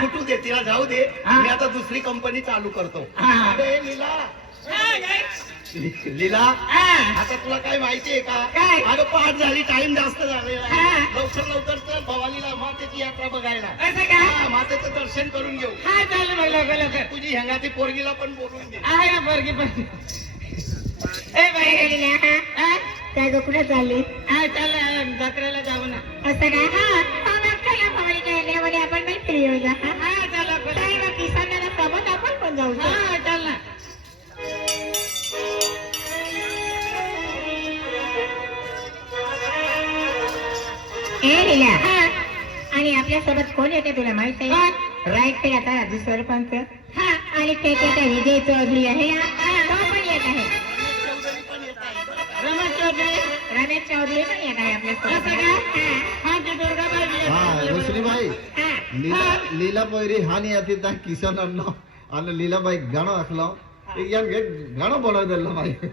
कुठू दे, तिला जाऊ दे. मी आता दुसरी कंपनी चालू करतो. अरे लीला, आता तुला काय माहितीये का? अगं पहाट झाली, टाइम जास्त झालेला. लवकर लवकर तर भवानीला मातेची यात्रा बघायला. मातेचं दर्शन करून घेऊ. तुझी ह्यांगाची पोरगीला पण बोलून घे. पोरगी पण काय गं कुठे चालली? चल जत्रेला जाऊ ना. असं काय? आपण मैत्री येऊ जा. चला किसानाला सोबत आपण पण जाऊ. चल ना. आणि आपल्या सोबत कोण येते तुला माहित आहे? राईट ते आता राजू सरपंच आणि ते विजय चौधरी आहे. तो पण येत आहे. रमेश चौधरी पण येत आहे आपल्या रोशनीबाई. लीला पैरी हानी आती त्या किसन अन्न आणि लीलाबाई गाणं दाखलं. गाणं बनवून दिलं माहिती.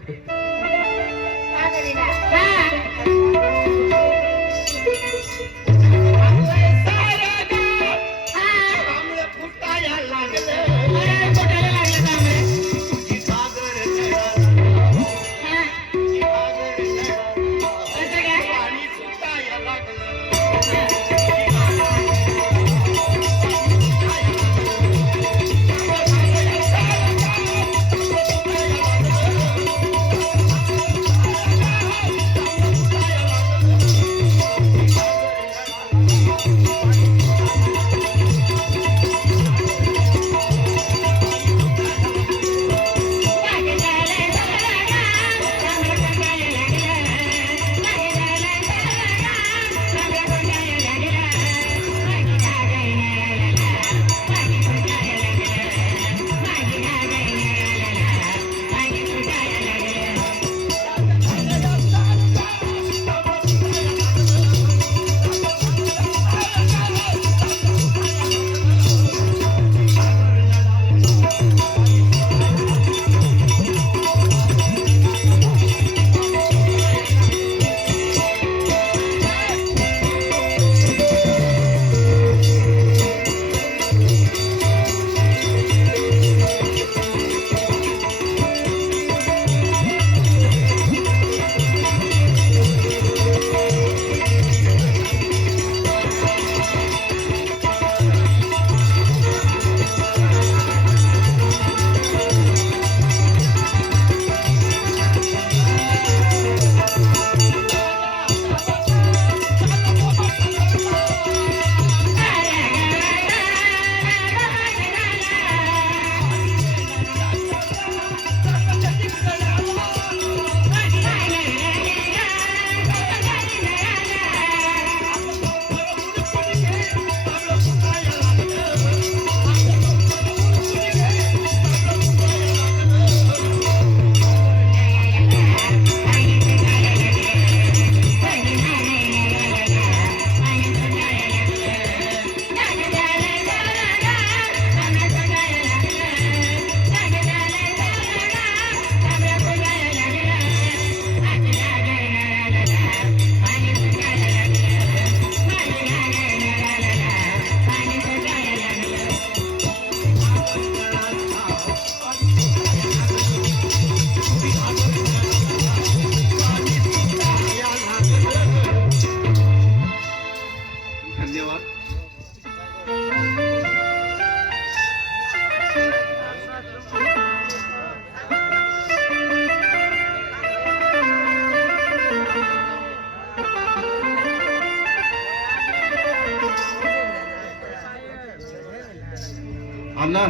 अण्णा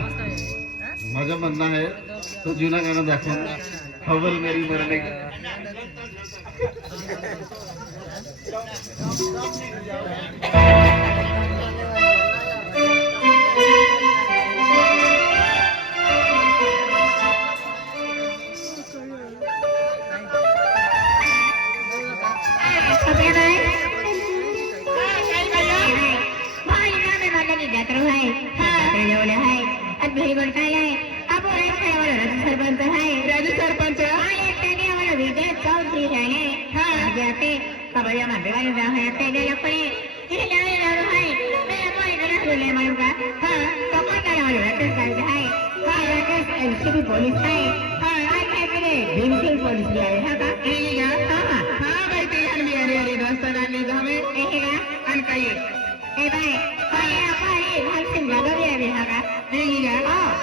माझं म्हणणं आहे तो जुना गाणं दाखव. खबर मेरी मरने राजू सरपंच विजय चौधरी है गावची बी पोलीस आहे आणि काय रे भिमसिंग पोलीस बी आहे हा का हा बाई ते आणि मी अरे दोस्ताना आणले धामे हे का आणि काही ए बाय भालसिंग दादा बी आहे हा का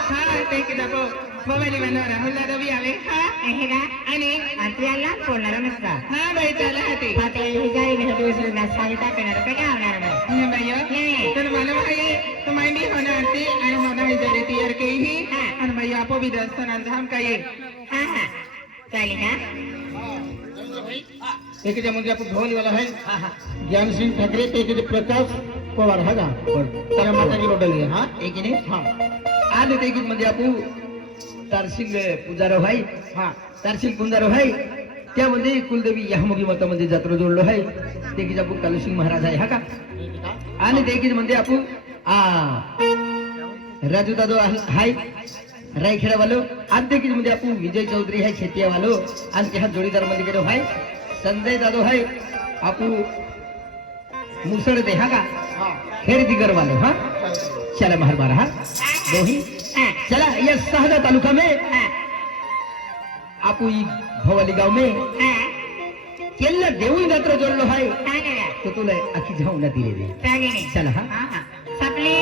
हा ते की दाखव मोबाईल बनवणार मुला दबी आले हे का आणि आपल्याला बोलणार नसता हा बाई त्याला हाती आता ही जाई भेटू विसरून सांगितलं करणार का काय होणार नाही बाई तर मला माहिती तर माहिती होणार ती आणि होणार जरी ती यार काही आणि बाई आपो बी दोस्ताना धाम काही हा चालेल का एक म्हणजे आपण भवानीवाला आहे ज्ञानसिंग ठाकरे ते एक प्रकाश पवार हा का त्याला माताजी रोडली हा एक नाही हा आले ते म्हणजे आपू तारसिंग पुजारो भाई हा तारसिंग पुंजारो भाई त्यामध्ये कुलदेवी यामुगी मतामध्ये जत्रा जोडलो आहे ते की आपू कालुसिंग महाराज आहे हा का आणि ते की म्हणजे आपू राजू दादो हाय रायखेडा वालो आणि ते की म्हणजे आपू विजय चौधरी है खेतिया वालो आणि त्या जोडीदार मध्ये गेलो हाय संजय दादो हाय आपू मुसळ दे हा का खेड दिगर वालो हा चला महर बारा हा दोही चला यह सहदा तालुका में आपू भवाली गांव में केल्ला देवी नत्र जोडलो है तो तुला अखी जाऊ ना दिले दे चला हा सपली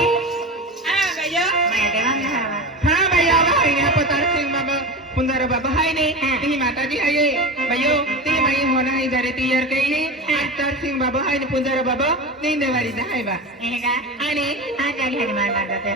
हा भैया भाई ने पतार सिंह बाबा पुंदर बाबा हाय ने ती माताजी आहे भयो ती माई होना है जरे ती यार काही ने तार सिंह बाबा हाय ने पुंदर बाबा नींदेवारी हाय बा हे का आणि हा चालेल मार जाते